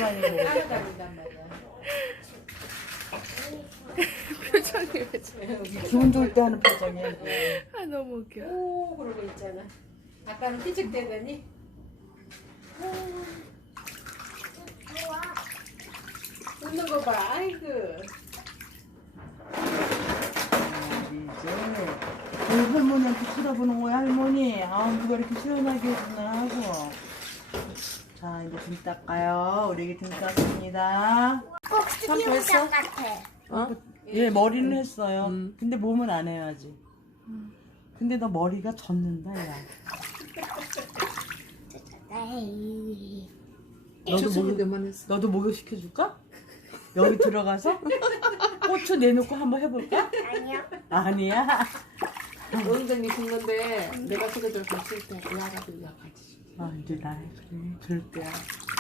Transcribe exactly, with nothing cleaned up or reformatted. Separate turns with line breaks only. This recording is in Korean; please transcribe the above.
따라다니고.
따라다닌단 말이야.
표정이 왜 저래?
기분 좋을 때 하는 표정이야. 이게.
아 너무 웃겨.
오 그러고 있잖아. 아까는 삐죽대더니 웃는 거 봐. 아이고.
이제 왜 할머니한테 쳐다보는 거야 할머니? 아 누가 이렇게 시원하게 해주나 하고. 자 이제 등 닦아요. 우리 애기 등 닦습니다.
꼭 스키우장 같아.
어?
얘 머리는 했어요.
음.
근데 몸은 안 해야지. 근데 너 머리가 젖는다 야.
에이.
너도 목욕,
추수기대만 했어.
너도 목욕 시켜줄까? 여기 들어가서 고추 내놓고 한번 해볼까?
아니요.
아니야.
원장님 죽는데 내가 그래도 같이 있을 때 야가도 야 같이.
아 이제 나 그래 그럴 때야.